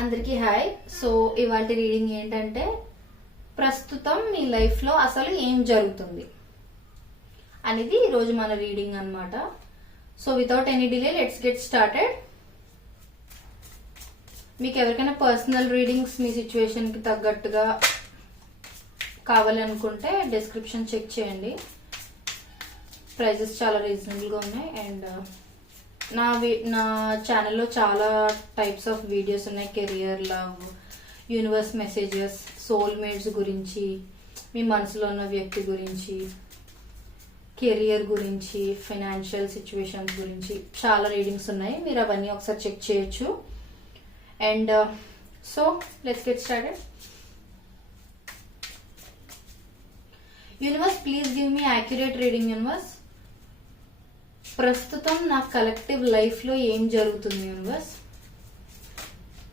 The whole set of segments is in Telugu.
అందరికీ హాయ్. సో ఇవాళ రీడింగ్ ఏంటంటే ప్రస్తుతం మీ లైఫ్ లో అసలు ఏం జరుగుతుంది అనేది ఈరోజు మన రీడింగ్ అన్నమాట. So without any delay let's get started. మీకు ఎవరికైనా పర్సనల్ రీడింగ్స్ మీ సిచ్యువేషన్ కి తగ్గట్టుగా కావాలనుకుంటే డిస్క్రిప్షన్ చెక్ చేయండి. ప్రైజెస్ చాలా రీజనబుల్ గా ఉన్నాయి. అండ్ నా ఛానల్లో చాలా టైప్స్ ఆఫ్ వీడియోస్ ఉన్నాయి. Career, love, universe messages, soulmates గురించి, మీ మనసులో ఉన్న వ్యక్తి గురించి, కెరియర్ గురించి, ఫైనాన్షియల్ సిచ్యువేషన్స్ గురించి చాలా రీడింగ్స్ ఉన్నాయి. మీరు అవన్నీ ఒకసారి చెక్ చేయొచ్చు. And so let's get started. Universe, please give me accurate reading. Universe, ప్రస్తుతం నా కలెక్టివ్ లైఫ్ లో ఏం జరుగుతుంది? యూనివర్స్,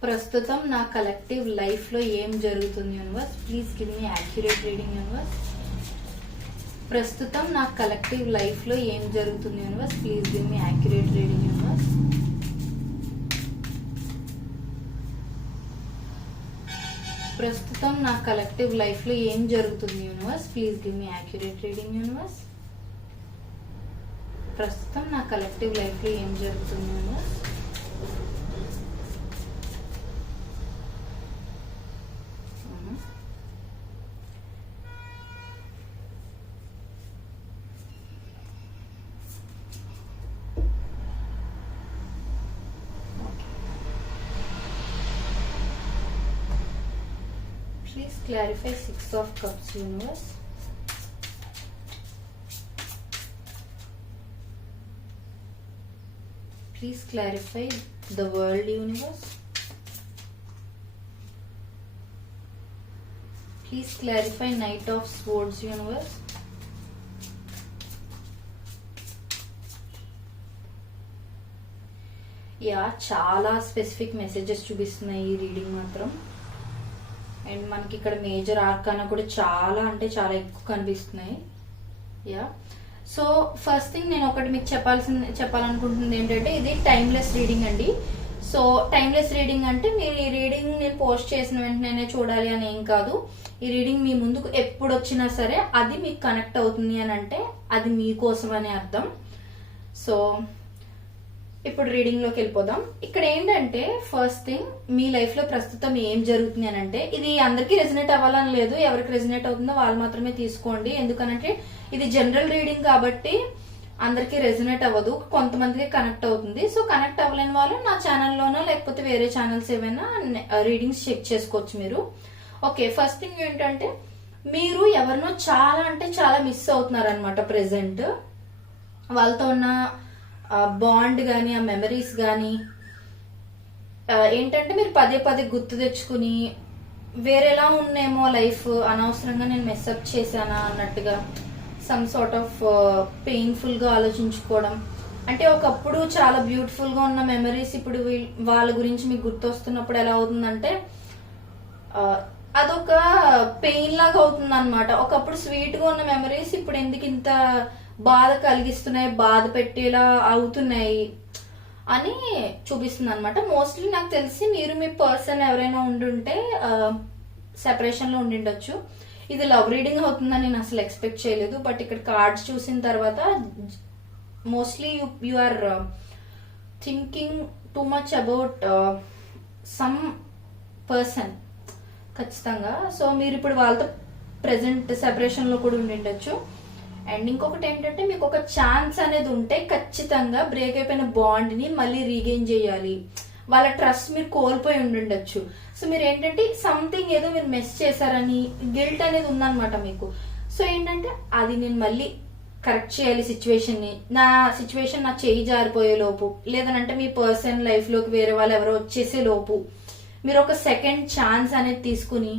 ప్రస్తుతం నా కలెక్టివ్ లైఫ్ లో ఏం జరుగుతుంది? Universe, please give me accurate reading. Universe, ప్రస్తుతం నా కలెక్టివ్ లైఫ్ లో ఏం జరుగుతుంది? Universe, please give me accurate reading. Universe, ప్రస్తుతం నా కలెక్టివ్ లైఫ్ లో ఏం జరుగుతుంది? Universe, please give me accurate reading. Universe, ప్రస్తుతం నా కలెక్టివ్ లైఫ్ లో ఏం జరుగుతుంది? Universe, please clarify Six of Cups. Universe, please clarify the world. Universe, please clarify Knight of Swords. Universe, yeah చాలా స్పెసిఫిక్ మెసేజెస్ చూపిస్తున్నాయి ఈ రీడింగ్ మాత్రం. అండ్ మనకి ఇక్కడ మేజర్ ఆర్కానా కూడా చాలా అంటే చాలా ఎక్కువ కనిపిస్తున్నాయి. యా, సో ఫస్ట్ థింగ్ నేను ఒకటి మీకు చెప్పాలనుకుంటుంది ఏంటంటే, ఇది టైమ్లెస్ రీడింగ్ అండి. సో టైమ్లెస్ రీడింగ్ అంటే మీరు ఈ రీడింగ్ నేను పోస్ట్ చేసిన వెంటనే చూడాలి అని ఏం కాదు. ఈ రీడింగ్ మీ ముందుకు ఎప్పుడు వచ్చినా సరే అది మీకు కనెక్ట్ అవుతుంది అని అంటే అది మీకోసం అని అర్థం. సో ఇప్పుడు రీడింగ్ లోకి వెళ్ళిపోదాం. ఇక్కడ ఏంటంటే ఫస్ట్ థింగ్, మీ లైఫ్ లో ప్రస్తుతం ఏం జరుగుతుంది అని అంటే, ఇది అందరికీ రెజినేట్ అవ్వాలని లేదు. ఎవరికి రెజినేట్ అవుతుందో వాళ్ళు మాత్రమే తీసుకోండి. ఎందుకనంటే ఇది జనరల్ రీడింగ్ కాబట్టి అందరికీ రెజినేట్ అవ్వదు, కొంతమందికి కనెక్ట్ అవుతుంది. సో కనెక్ట్ అవ్వలేని వాళ్ళు నా ఛానల్లోనో లేకపోతే వేరే ఛానల్స్ ఏమైనా రీడింగ్స్ చెక్ చేసుకోవచ్చు మీరు. ఓకే, ఫస్ట్ థింగ్ ఏంటంటే మీరు ఎవరినో చాలా అంటే చాలా మిస్ అవుతున్నారు అనమాట. ప్రెసెంట్ వాళ్ళతో ఉన్న బాండ్ గానీ, ఆ మెమరీస్ గానీ ఏంటంటే మీరు పదే పదే గుర్తు తెచ్చుకుని వేరేలా ఉన్నేమో లైఫ్, అనవసరంగా నేను మెస్అప్ చేశానా అన్నట్టుగా సమ్ సార్ట్ ఆఫ్ పెయిన్ఫుల్ గా ఆలోచించుకోవడం. అంటే ఒకప్పుడు చాలా బ్యూటిఫుల్ గా ఉన్న మెమరీస్ ఇప్పుడు వాళ్ళ గురించి మీకు గుర్తొస్తున్నప్పుడు ఎలా అవుతుందంటే అదొక పెయిన్ లాగా అవుతుంది అనమాట. ఒకప్పుడు స్వీట్ గా ఉన్న మెమరీస్ ఇప్పుడు ఎందుకు ఇంత బాధ కలిగిస్తున్నాయి, బాధ పెట్టేలా అవుతున్నాయి అని చూపిస్తుంది అనమాట. మోస్ట్లీ నాకు తెలిసి మీరు మీ పర్సన్ ఎవరైనా ఉండుంటే సెపరేషన్ లో ఉండిండొచ్చు. ఇది లవ్ రీడింగ్ అవుతుందని నేను అసలు ఎక్స్పెక్ట్ చేయలేదు. బట్ ఇక్కడ కార్డ్స్ చూసిన తర్వాత mostly you are thinking too much about some person ఖచ్చితంగా. సో మీరు ఇప్పుడు వాళ్ళతో ప్రెసెంట్ సెపరేషన్ లో కూడా ఉండిండొచ్చు. అండ్ ఇంకొకటి ఏంటంటే మీకు ఒక ఛాన్స్ అనేది ఉంటే ఖచ్చితంగా బ్రేక్ అయిపోయిన బాండ్ ని మళ్ళీ రీగెయిన్ చేయాలి. వాళ్ళ ట్రస్ట్ మీరు కోల్పోయి ఉండుండొచ్చు. సో మీరు ఏంటంటే సంథింగ్ ఏదో మీరు మిస్ చేశారని గిల్ట్ అనేది ఉందన్నమాట మీకు. సో ఏంటంటే అది నేను మళ్ళీ కరెక్ట్ చేయాలి సిచ్యువేషన్ ని. నా సిచ్యువేషన్ నా చేయి జారిపోయే లోపు, లేదనంటే మీ పర్సన్ లైఫ్ లోకి వేరే వాళ్ళు ఎవరో వచ్చేసే లోపు మీరు ఒక సెకండ్ ఛాన్స్ అనేది తీసుకుని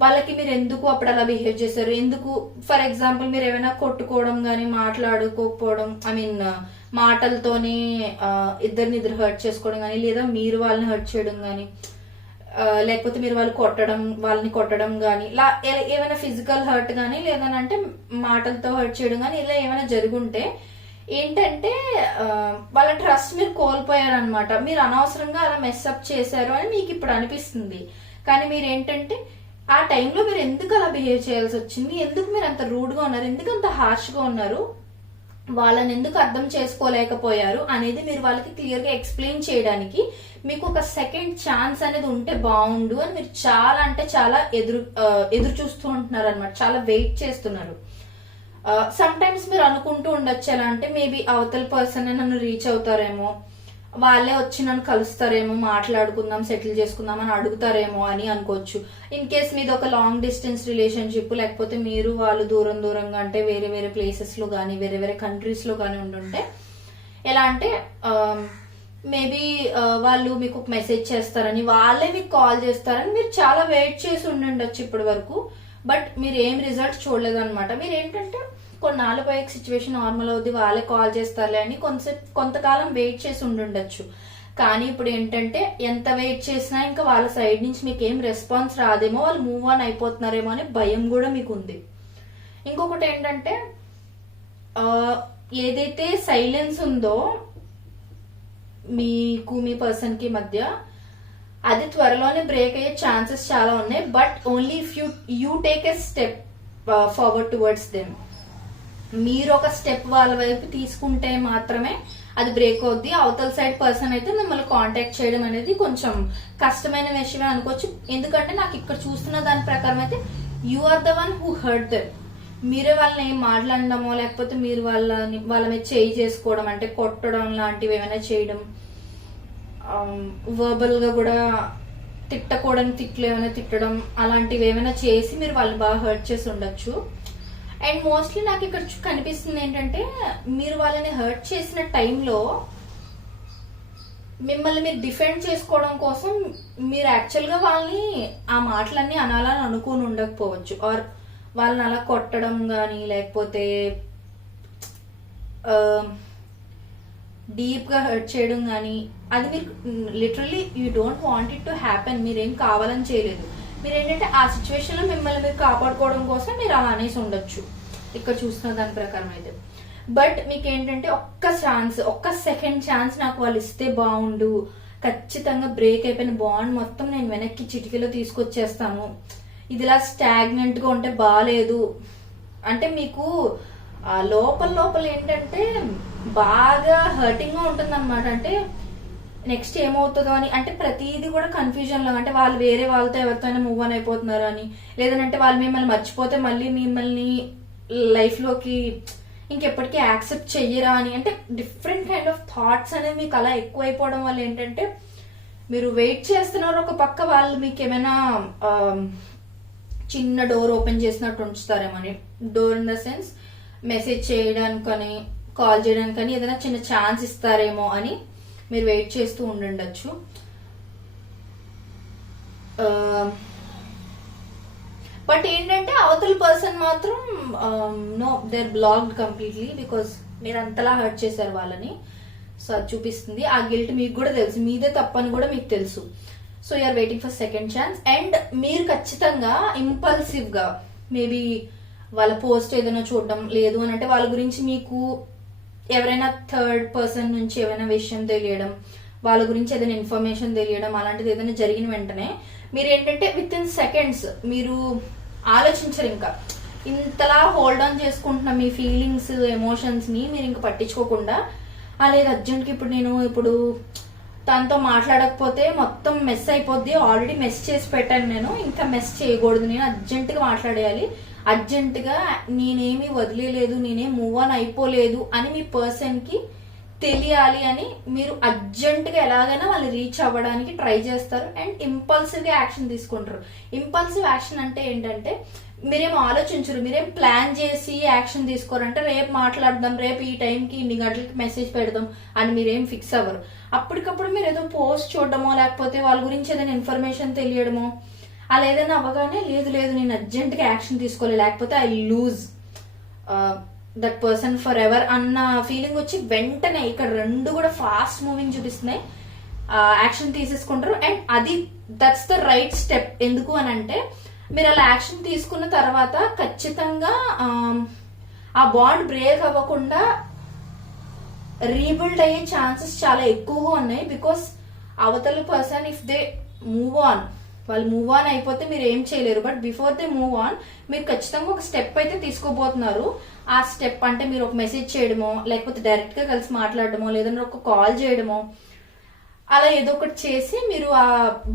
వాళ్ళకి మీరు ఎందుకు అప్పుడు అలా బిహేవ్ చేశారు, ఎందుకు ఫర్ ఎగ్జాంపుల్ మీరు ఏమైనా కొట్టుకోవడం గానీ, మాట్లాడుకోకపోవడం, ఐ మీన్ మాటలతోనే ఇద్దరు హర్ట్ చేసుకోవడం గానీ, లేదా మీరు వాళ్ళని హర్ట్ చేయడం గానీ, లేకపోతే మీరు వాళ్ళని కొట్టడం గానీ, ఇలా ఏమైనా ఫిజికల్ హర్ట్ గానీ, లేదనంటే మాటలతో హర్ట్ చేయడం గానీ, ఇలా ఏమైనా జరుగుంటే ఏంటంటే వాళ్ళ ట్రస్ట్ మీరు కోల్పోయారనమాట. మీరు అనవసరంగా అలా మెస్అప్ చేశారు అని మీకు ఇప్పుడు అనిపిస్తుంది. కానీ మీరు ఏంటంటే ఆ టైంలో మీరు ఎందుకు అలా బిహేవ్ చేయాల్సి వచ్చింది, ఎందుకు మీరు అంత రూడ్ గా ఉన్నారు, ఎందుకు అంత హార్ష్ గా ఉన్నారు, వాళ్ళని ఎందుకు అర్థం చేసుకోలేకపోయారు అనేది మీరు వాళ్ళకి క్లియర్ గా ఎక్స్ప్లెయిన్ చేయడానికి మీకు ఒక సెకండ్ ఛాన్స్ అనేది ఉంటే బాగుండు అని మీరు చాలా అంటే చాలా ఎదురు చూస్తూ ఉంటున్నారు అనమాట. చాలా వెయిట్ చేస్తున్నారు. సమ్ టైమ్స్ మీరు అనుకుంటూ ఉండొచ్చు ఎలా అంటే మేబీ అవతల పర్సన్ నన్ను రీచ్ అవుతారేమో, వాళ్ళే వచ్చి నన్ను కలుస్తారేమో, మాట్లాడుకుందాం, సెటిల్ చేసుకుందాం అని అడుగుతారేమో అని అనుకోవచ్చు. ఇన్ కేస్ మీది ఒక లాంగ్ డిస్టెన్స్ రిలేషన్షిప్, లేకపోతే మీరు వాళ్ళు దూరం దూరంగా అంటే వేరే వేరే ప్లేసెస్ లో కానీ వేరే వేరే కంట్రీస్ లో కానీ ఉండుంటే ఎలా అంటే మేబీ వాళ్ళు మీకు ఒక మెసేజ్ చేస్తారని, వాళ్ళే మీకు కాల్ చేస్తారని మీరు చాలా వెయిట్ చేసి ఉండండొచ్చు ఇప్పటి వరకు. బట్ మీరు ఏం రిజల్ట్ చూడలేదు అనమాట. మీరు ఏంటంటే కొన్నాళ్ళు పోయే సిచ్యువేషన్ నార్మల్ అవుద్ది, వాళ్ళే కాల్ చేస్తారులే అని కొంతకాలం వెయిట్ చేసి ఉండుండొచ్చు. కానీ ఇప్పుడు ఏంటంటే ఎంత వెయిట్ చేసినా ఇంకా వాళ్ళ సైడ్ నుంచి మీకు ఏం రెస్పాన్స్ రాదేమో, వాళ్ళు మూవ్ ఆన్ అయిపోతున్నారేమో అని భయం కూడా మీకు ఉంది. ఇంకొకటి ఏంటంటే ఏదైతే సైలెన్స్ ఉందో మీకు మీ పర్సన్ కి మధ్య, అది త్వరలోనే బ్రేక్ అయ్యే ఛాన్సెస్ చాలా ఉన్నాయి. But only if you take a step forward towards them. మీరు ఒక స్టెప్ వాళ్ళ వైపు తీసుకుంటే మాత్రమే అది బ్రేక్ అవుద్ది. అవతల సైడ్ పర్సన్ అయితే మిమ్మల్ని కాంటాక్ట్ చేయడం అనేది కొంచెం కష్టమైన విషయమే అనుకోవచ్చు. ఎందుకంటే నాకు ఇక్కడ చూస్తున్న దాని ప్రకారం అయితే you are the one who hurt them. మీరే వాళ్ళని ఏం మాట్లాడడమో, లేకపోతే మీరు వాళ్ళ మీద చేయి చేసుకోవడం అంటే కొట్టడం లాంటివి ఏమైనా చేయడం, వర్బల్ గా కూడా తిట్టకూడని తిట్లు ఏమైనా తిట్టడం అలాంటివి ఏమైనా చేసి మీరు వాళ్ళు బాగా హర్ట్ చేసి ఉండొచ్చు. అండ్ మోస్ట్లీ నాకు ఇక్కడ కనిపిస్తుంది ఏంటంటే మీరు వాళ్ళని హర్ట్ చేసిన టైంలో మిమ్మల్ని మీరు డిఫెండ్ చేసుకోవడం కోసం మీరు యాక్చువల్ గా వాళ్ళని ఆ మాటలన్నీ అనాలని అనుకుని ఉండకపోవచ్చు. ఆర్ వాళ్ళని అలా కొట్టడం గాని, లేకపోతే డీప్ గా హర్ట్ చేయడం గానీ, అది మీరు literally you don't want it to happen. మీరేం కావాలని చేయలేదు. మీరు ఏంటంటే ఆ సిచ్యువేషన్ లో మిమ్మల్ని మీరు కాపాడుకోవడం కోసం మీరు అలా అనేసి ఉండొచ్చు ఇక్కడ చూస్తున్న దాని ప్రకారం అయితే. బట్ మీకు ఏంటంటే ఒక్క సెకండ్ ఛాన్స్ నాకు వాళ్ళు ఇస్తే బాగుండు, ఖచ్చితంగా బ్రేక్ అయిపోయిన బాండ్ మొత్తం నేను వెనక్కి చిటికీలో తీసుకొచ్చేస్తాను, ఇదిలా స్టాగ్నెంట్ గా ఉంటే బాగాలేదు అంటే మీకు లోపల ఏంటంటే బాగా హర్టింగ్ గా ఉంటుంది అనమాట. అంటే నెక్స్ట్ ఏమవుతుందో అని, అంటే ప్రతిదీ కూడా కన్ఫ్యూజన్ లో, అంటే వాళ్ళు వేరే వాళ్ళతో ఎవరితో అయినా మూవ్ ఆన్ అయిపోతున్నారు అని, లేదంటే వాళ్ళు మిమ్మల్ని మర్చిపోతే మళ్ళీ మిమ్మల్ని లైఫ్ లోకి ఇంకెప్పటికీ యాక్సెప్ట్ చెయ్యరా అని, అంటే డిఫరెంట్ కైండ్ ఆఫ్ థాట్స్ అనేవి మీకు అలా ఎక్కువైపోవడం వల్ల ఏంటంటే మీరు వెయిట్ చేస్తున్నారు. ఒక పక్క వాళ్ళు మీకు ఏమైనా చిన్న డోర్ ఓపెన్ చేసినట్టు ఉంచుతారేమని, door in the sense message చేయడానికని, కాల్ చేయడానికని ఏదైనా చిన్న ఛాన్స్ ఇస్తారేమో అని మీరు వెయిట్ చేస్తూ ఉండుండొచ్చు. బట్ ఏంటంటే అవతల పర్సన్ మాత్రం no, they are blocked completely because మీరు అంతలా హర్ట్ చేశారు వాళ్ళని. సో అది చూపిస్తుంది. ఆ గిల్ట్ మీకు కూడా తెలుసు, మీదే తప్పని కూడా మీకు తెలుసు. So you're waiting for second chance. And మీరు ఖచ్చితంగా ఇంపల్సివ్ గా మేబీ వాళ్ళ పోస్ట్ ఏదైనా చూడడం, లేదు అని అంటే వాళ్ళ గురించి మీకు ఎవరైనా థర్డ్ పర్సన్ నుంచి ఏమైనా విషయం తెలియడం, వాళ్ళ గురించి ఏదైనా ఇన్ఫర్మేషన్ తెలియడం, అలాంటిది ఏదైనా జరిగిన వెంటనే మీరు ఏంటంటే విత్ ఇన్ సెకండ్స్ మీరు ఆలోచించరు. ఇంకా ఇంతలా హోల్డ్ ఆన్ చేసుకుంటున్న మీ ఫీలింగ్స్, ఎమోషన్స్ ని మీరు ఇంకా పట్టించుకోకుండా, లేదు అర్జెంట్ కి ఇప్పుడు తనతో మాట్లాడకపోతే మొత్తం మెస్ అయిపోద్ది, ఆల్రెడీ మెస్ చేసి పెట్టాను నేను, ఇంకా మెస్ చేయకూడదు, నేను అర్జెంట్ గా మాట్లాడేయాలి, అర్జెంట్ గా నేనేమి వదిలేదు, నేనేం మూవ్ ఆన్ అయిపోలేదు అని మీ పర్సన్ కి తెలియాలి అని మీరు అర్జెంట్ గా ఎలాగైనా వాళ్ళు రీచ్ అవ్వడానికి ట్రై చేస్తారు. అండ్ ఇంపల్సివ్ గా యాక్షన్ తీసుకుంటారు. ఇంపల్సివ్ యాక్షన్ అంటే ఏంటంటే మీరేం ఆలోచించరు, మీరేం ప్లాన్ చేసి యాక్షన్ తీసుకోరంటే రేపు మాట్లాడదాం, రేపు ఈ టైంకి ఇన్ని గంటలకి మెసేజ్ పెడదాం అని మీరేం ఫిక్స్ అవ్వరు. అప్పటికప్పుడు మీరు ఏదో పోస్ట్ చూడడమో, లేకపోతే వాళ్ళ గురించి ఏదైనా ఇన్ఫర్మేషన్ తెలియడమో, అలా ఏదైనా అవ్వగానే లేదు నేను అర్జెంట్ గా యాక్షన్ తీసుకోవాలి, లేకపోతే I lose that person forever అన్న ఫీలింగ్ వచ్చి వెంటనే ఇక్కడ రెండు కూడా ఫాస్ట్ మూవింగ్ చూపిస్తున్నాయి, యాక్షన్ తీసేసుకుంటారు. And that's the right step. ఎందుకు అని అంటే మీరు అలా యాక్షన్ తీసుకున్న తర్వాత ఖచ్చితంగా ఆ బాండ్ బ్రేక్ అవ్వకుండా రీబిల్డ్ అయ్యే ఛాన్సెస్ చాలా ఎక్కువగా ఉన్నాయి. బికాస్ అవతల person if they move on, వాళ్ళు మూవ్ ఆన్ అయిపోతే మీరు ఏం చేయలేరు. But before they move on మీరు ఖచ్చితంగా ఒక స్టెప్ అయితే తీసుకోబోతున్నారు. ఆ స్టెప్ అంటే మీరు ఒక మెసేజ్ చేయడమో, లేకపోతే డైరెక్ట్ గా కలిసి మాట్లాడడమో, లేదంటే ఒక కాల్ చేయడమో, అలా ఏదో ఒకటి చేసి మీరు ఆ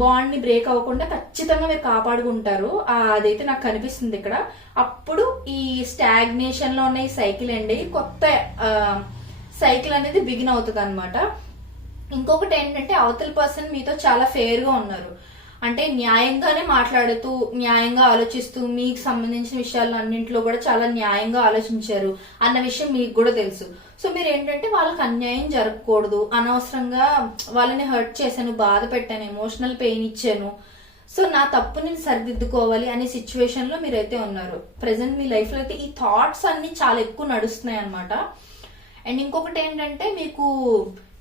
బాండ్ ని బ్రేక్ అవ్వకుండా ఖచ్చితంగా మీరు కాపాడుకుంటారు. అదైతే నాకు కనిపిస్తుంది ఇక్కడ. అప్పుడు ఈ స్టాగ్నేషన్ లో ఉన్న ఈ సైకిల్ అండి కొత్త సైకిల్ అనేది బిగిన్ అవుతుంది అనమాట. ఇంకొకటి ఏంటంటే అవతల పర్సన్ మీతో చాలా ఫెయిర్ గా ఉన్నారు, అంటే న్యాయంగానే మాట్లాడుతూ న్యాయంగా ఆలోచిస్తూ మీకు సంబంధించిన విషయాలు అన్నింటిలో కూడా చాలా న్యాయంగా ఆలోచించారు అన్న విషయం మీకు కూడా తెలుసు. సో మీరు ఏంటంటే వాళ్ళకి అన్యాయం జరగకూడదు, అనవసరంగా వాళ్ళని హర్ట్ చేశాను, బాధ పెట్టాను, ఎమోషనల్ పెయిన్ ఇచ్చాను, సో నా తప్పు నేను సరిదిద్దుకోవాలి అనే సిచ్యువేషన్ లో మీరైతే ఉన్నారు. ప్రెసెంట్ మీ లైఫ్ లో అయితే ఈ థాట్స్ అన్ని చాలా ఎక్కువ నడుస్తున్నాయి అనమాట. అండ్ ఇంకొకటి ఏంటంటే మీకు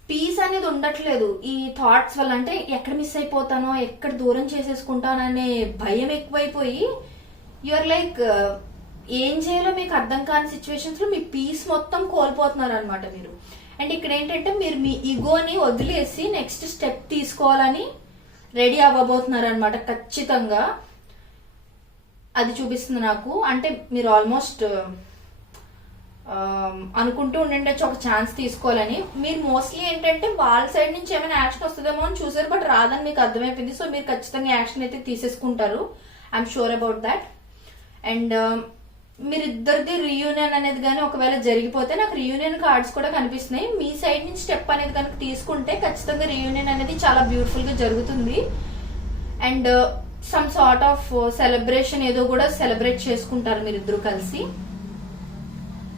పీస్ అనేది ఉండట్లేదు ఈ థాట్స్ వల్ల. అంటే ఎక్కడ మిస్ అయిపోతానో, ఎక్కడ దూరం చేసేసుకుంటానో అనే భయం ఎక్కువైపోయి యూఆర్ లైక్ ఏం చేయాలో మీకు అర్థం కాని సిచ్యువేషన్స్ లో మీ పీస్ మొత్తం కోల్పోతున్నారు అనమాట మీరు. అండ్ ఇక్కడ ఏంటంటే మీరు మీ ఈగోని వదిలేసి నెక్స్ట్ స్టెప్ తీసుకోవాలని రెడీ అవ్వబోతున్నారు అనమాట. ఖచ్చితంగా అది చూపిస్తుంది నాకు. అంటే మీరు ఆల్మోస్ట్ అనుకుంటూ ఉండండి ఒక ఛాన్స్ తీసుకోవాలని. మీరు మోస్ట్లీ ఏంటంటే వాళ్ళ సైడ్ నుంచి ఏమైనా యాక్షన్ వస్తుందేమో అని చూసారు, బట్ రాదని మీకు అర్థమైపోయింది. సో మీరు ఖచ్చితంగా యాక్షన్ అయితే తీసేసుకుంటారు, I'm sure about that. And మీరిద్దరిది రీయూనియన్ అనేది కానీ ఒకవేళ జరిగిపోతే నాకు రీయూనియన్ కార్డ్స్ కూడా కనిపిస్తున్నాయి. మీ సైడ్ నుంచి స్టెప్ అనేది కనుక తీసుకుంటే ఖచ్చితంగా రీయూనియన్ అనేది చాలా బ్యూటిఫుల్ గా జరుగుతుంది. And some sort of celebration ఏదో కూడా సెలబ్రేట్ చేసుకుంటారు మీరిద్దరు కలిసి.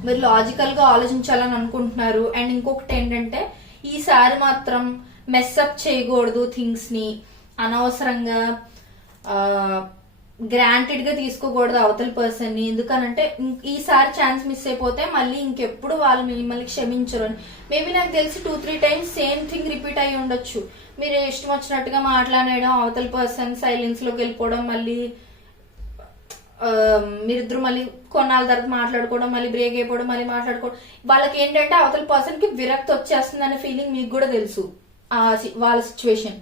మీరు లాజికల్ గా ఆలోచించాలని అనుకుంటున్నారు. అండ్ ఇంకొకటి ఏంటంటే ఈసారి మాత్రం మెస్అప్ చేయకూడదు థింగ్స్ ని, అనవసరంగా గ్రాంటెడ్ గా తీసుకోకూడదు అవతల పర్సన్ ని. ఎందుకనంటే ఈసారి ఛాన్స్ మిస్ అయిపోతే మళ్ళీ ఇంకెప్పుడు వాళ్ళు మిమ్మల్ని క్షమించరు అని. మేబీ నాకు తెలిసి 2-3 టైమ్స్ సేమ్ థింగ్ రిపీట్ అయ్యి ఉండొచ్చు. మీరు ఇష్టం వచ్చినట్టుగా మాట్లాడడం, అవతల పర్సన్ సైలెన్స్ లోకి వెళ్ళిపోవడం, మళ్ళీ మీరిద్దరు మళ్ళీ కొన్నాళ్ళ తర్వాత మాట్లాడుకోవడం, మళ్ళీ బ్రేక్ అయిపోవడం, మళ్ళీ మాట్లాడుకోవడం. వాళ్ళకి ఏంటంటే అవతల పర్సన్ కి విరక్తి వచ్చేస్తుంది అనే ఫీలింగ్ మీకు కూడా తెలుసు వాళ్ళ సిచ్యువేషన్.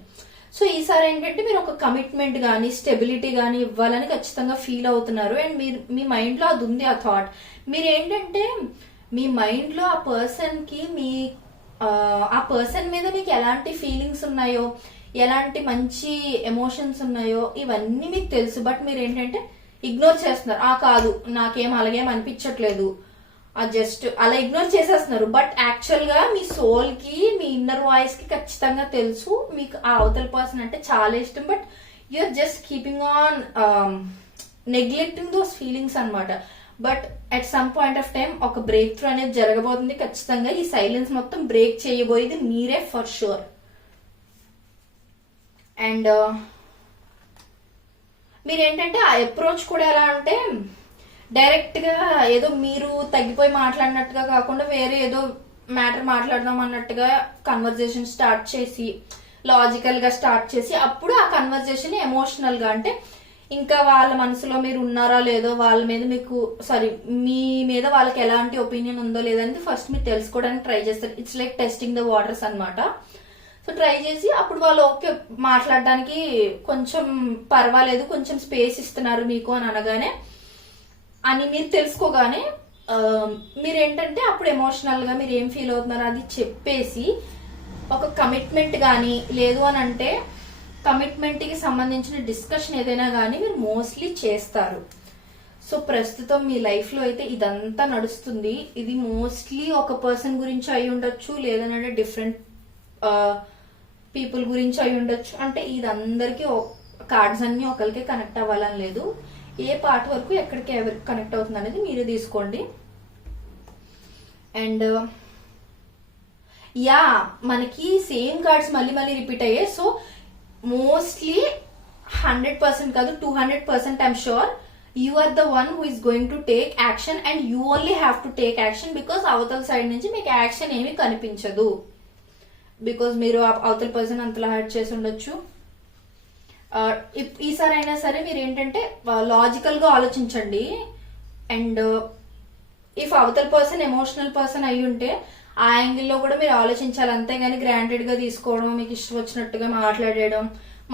సో ఈసారి ఏంటంటే మీరు ఒక కమిట్మెంట్ గానీ స్టెబిలిటీ గానీ ఇవ్వాలని ఖచ్చితంగా ఫీల్ అవుతున్నారు. అండ్ మీరు మీ మైండ్ లో అది ఉంది ఆ థాట్. మీరు ఏంటంటే మీ మైండ్ లో ఆ పర్సన్ కి ఆ పర్సన్ మీద మీకు ఎలాంటి ఫీలింగ్స్ ఉన్నాయో, ఎలాంటి మంచి ఎమోషన్స్ ఉన్నాయో ఇవన్నీ మీకు తెలుసు. బట్ మీరు ఏంటంటే ఇగ్నోర్ చేస్తున్నారు. కాదు నాకేం అలాగేం అనిపించట్లేదు, జస్ట్ అలా ఇగ్నోర్ చేసేస్తున్నారు. బట్ యాక్చువల్ గా మీ సోల్ కి, మీ ఇన్నర్ వాయిస్ కి ఖచ్చితంగా తెలుసు మీకు ఆ అవతల పర్సన్ అంటే చాలా ఇష్టం. But you're just keeping on neglecting those feelings అనమాట. But at some point of time ఒక బ్రేక్ త్రూ అనేది జరగబోతుంది. ఖచ్చితంగా ఈ సైలెన్స్ మొత్తం బ్రేక్ చేయబోయేది మీరే ఫర్ షూర్. అండ్ మీరేంటంటే ఆ అప్రోచ్ కూడా ఎలా అంటే డైరెక్ట్ గా ఏదో మీరు తగ్గిపోయి మాట్లాడినట్టుగా కాకుండా వేరే ఏదో మ్యాటర్ మాట్లాడదాం అన్నట్టుగా కన్వర్జేషన్ స్టార్ట్ చేసి, లాజికల్ గా స్టార్ట్ చేసి, అప్పుడు ఆ కన్వర్జేషన్ ఎమోషనల్ గా, అంటే ఇంకా వాళ్ళ మనసులో మీరు ఉన్నారా లేదో, వాళ్ళ మీద మీకు మీ మీద వాళ్ళకి ఎలాంటి ఒపీనియన్ ఉందో లేదని ఫస్ట్ మీరు తెలుసుకోవడానికి ట్రై చేస్తారు. It's like testing the waters అనమాట. సో ట్రై చేసి అప్పుడు వాళ్ళు ఓకే మాట్లాడడానికి కొంచెం పర్వాలేదు, కొంచెం స్పేస్ ఇస్తున్నారు మీకు అని అనగానే, అని మీరు తెలుసుకోగానే మీరేంటంటే అప్పుడు ఎమోషనల్ గా మీరు ఏం ఫీల్ అవుతున్నారో అది చెప్పేసి ఒక కమిట్మెంట్ గానీ, లేదు అని అంటే కమిట్మెంట్ కి సంబంధించిన డిస్కషన్ ఏదైనా గానీ మీరు మోస్ట్లీ చేస్తారు. సో ప్రస్తుతం మీ లైఫ్ లో అయితే ఇదంతా నడుస్తుంది. ఇది మోస్ట్లీ ఒక పర్సన్ గురించి అయి ఉండొచ్చు, లేదంటే డిఫరెంట్ పీపుల్ గురించి అయి ఉండొచ్చు. అంటే ఇది అందరికి కార్డ్స్ అన్ని ఒకరికే కనెక్ట్ అవ్వాలని లేదు. ఏ పార్ట్ వరకు ఎక్కడికి ఎవరికి కనెక్ట్ అవుతుంది అనేది మీరే తీసుకోండి. అండ్ యా మనకి సేమ్ కార్డ్స్ మళ్ళీ మళ్ళీ రిపీట్ అయ్యాయి. సో మోస్ట్లీ 100% కాదు 200% I'm sure you are the one who is going to take action. And you only have to take action because అవతల సైడ్ నుంచి మీకు యాక్షన్ ఏమీ కనిపించదు. బికాస్ మీరు అవతల పర్సన్ అంతలా హర్ట్ చేసి ఉండొచ్చు. ఈసారి అయినా సరే మీరు ఏంటంటే లాజికల్ గా ఆలోచించండి. అండ్ ఇఫ్ అవతల పర్సన్ ఎమోషనల్ పర్సన్ అయి ఉంటే ఆ యాంగిల్లో కూడా మీరు ఆలోచించాలి. అంతేగాని గ్రాంటెడ్ గా తీసుకోవడం, మీకు ఇష్టం వచ్చినట్టుగా మాట్లాడేయడం,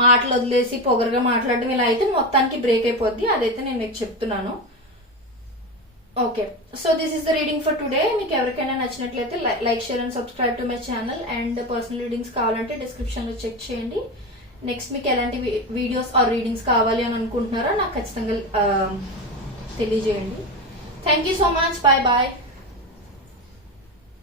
మాటలు వదిలేసి పొగరుగా మాట్లాడడం ఇలా అయితే మొత్తానికి బ్రేక్ అయిపోద్ది. అదైతే నేను మీకు చెప్తున్నాను. Okay, so this is the reading for today. మీకు ఎవరికైనా నచ్చినట్లయితే like, share and subscribe to my channel. And personal readings కావాలంటే డిస్క్రిప్షన్ లో చెక్ చేయండి. నెక్స్ట్ మీకు ఎలాంటి వీడియోస్ ఆర్ రీడింగ్స్ కావాలి అని అనుకుంటున్నారో నాకు ఖచ్చితంగా తెలియజేయండి. Thank you so much. Bye bye.